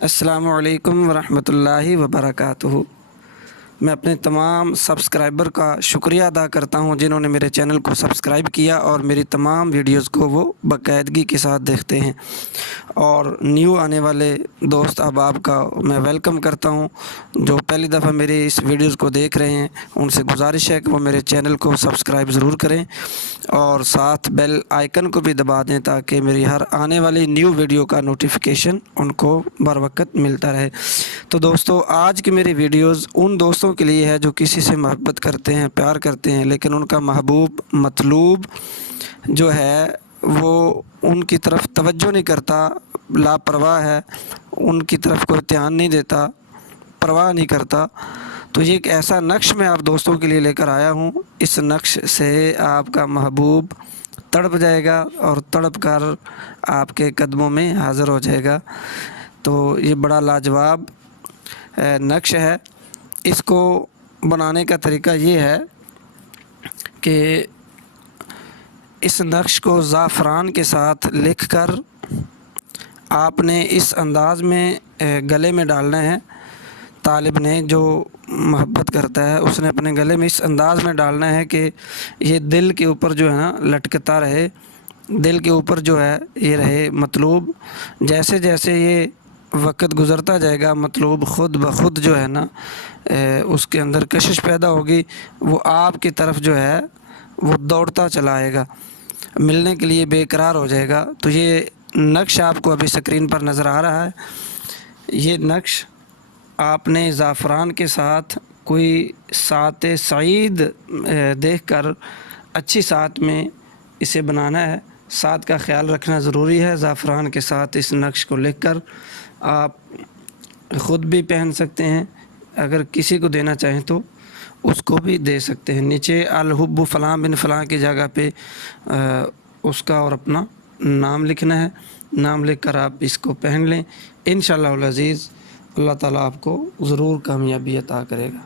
السلام علیکم ورحمۃ اللہ وبرکاتہ۔ میں اپنے تمام سبسکرائبر کا شکریہ ادا کرتا ہوں جنہوں نے میرے چینل کو سبسکرائب کیا اور میری تمام ویڈیوز کو وہ باقاعدگی کے ساتھ دیکھتے ہیں، اور نیو آنے والے دوست احباب کا میں ویلکم کرتا ہوں۔ جو پہلی دفعہ میری اس ویڈیوز کو دیکھ رہے ہیں ان سے گزارش ہے کہ وہ میرے چینل کو سبسکرائب ضرور کریں اور ساتھ بیل آئیکن کو بھی دبا دیں تاکہ میری ہر آنے والی نیو ویڈیو کا نوٹیفیکیشن ان کو بر وقت ملتا رہے۔ تو دوستو، آج کی میری ویڈیوز ان دوستوں کے لیے ہے جو کسی سے محبت کرتے ہیں، پیار کرتے ہیں، لیکن ان کا محبوب مطلوب جو ہے وہ ان کی طرف توجہ نہیں کرتا، لاپرواہ ہے، ان کی طرف کوئی دھیان نہیں دیتا، پرواہ نہیں کرتا۔ تو یہ ایک ایسا نقش میں آپ دوستوں کے لیے لے کر آیا ہوں۔ اس نقش سے آپ کا محبوب تڑپ جائے گا اور تڑپ کر آپ کے قدموں میں حاضر ہو جائے گا۔ تو یہ بڑا لاجواب نقش ہے۔ اس کو بنانے کا طریقہ یہ ہے کہ اس نقش کو زعفران کے ساتھ لکھ کر آپ نے اس انداز میں گلے میں ڈالنا ہے۔ طالب نے جو محبت کرتا ہے اس نے اپنے گلے میں اس انداز میں ڈالنا ہے کہ یہ دل کے اوپر جو ہے نا لٹکتا رہے، دل کے اوپر جو ہے یہ رہے مطلوب۔ جیسے جیسے یہ وقت گزرتا جائے گا مطلوب خود بخود جو ہے نا اس کے اندر کشش پیدا ہوگی، وہ آپ کی طرف جو ہے وہ دوڑتا چلا آئے گا، ملنے کے لیے بے قرار ہو جائے گا۔ تو یہ نقش آپ کو ابھی اسکرین پر نظر آ رہا ہے۔ یہ نقش آپ نے زعفران کے ساتھ کوئی ساعت سعید دیکھ کر اچھی ساعت میں اسے بنانا ہے۔ ساعت کا خیال رکھنا ضروری ہے۔ زعفران کے ساتھ اس نقش کو لکھ کر آپ خود بھی پہن سکتے ہیں، اگر کسی کو دینا چاہیں تو اس کو بھی دے سکتے ہیں۔ نیچے الحب فلاں بن فلاں کی جگہ پہ اس کا اور اپنا نام لکھنا ہے۔ نام لکھ کر آپ اس کو پہن لیں، انشاءاللہ العزیز اللہ تعالیٰ آپ کو ضرور کامیابی عطا کرے گا۔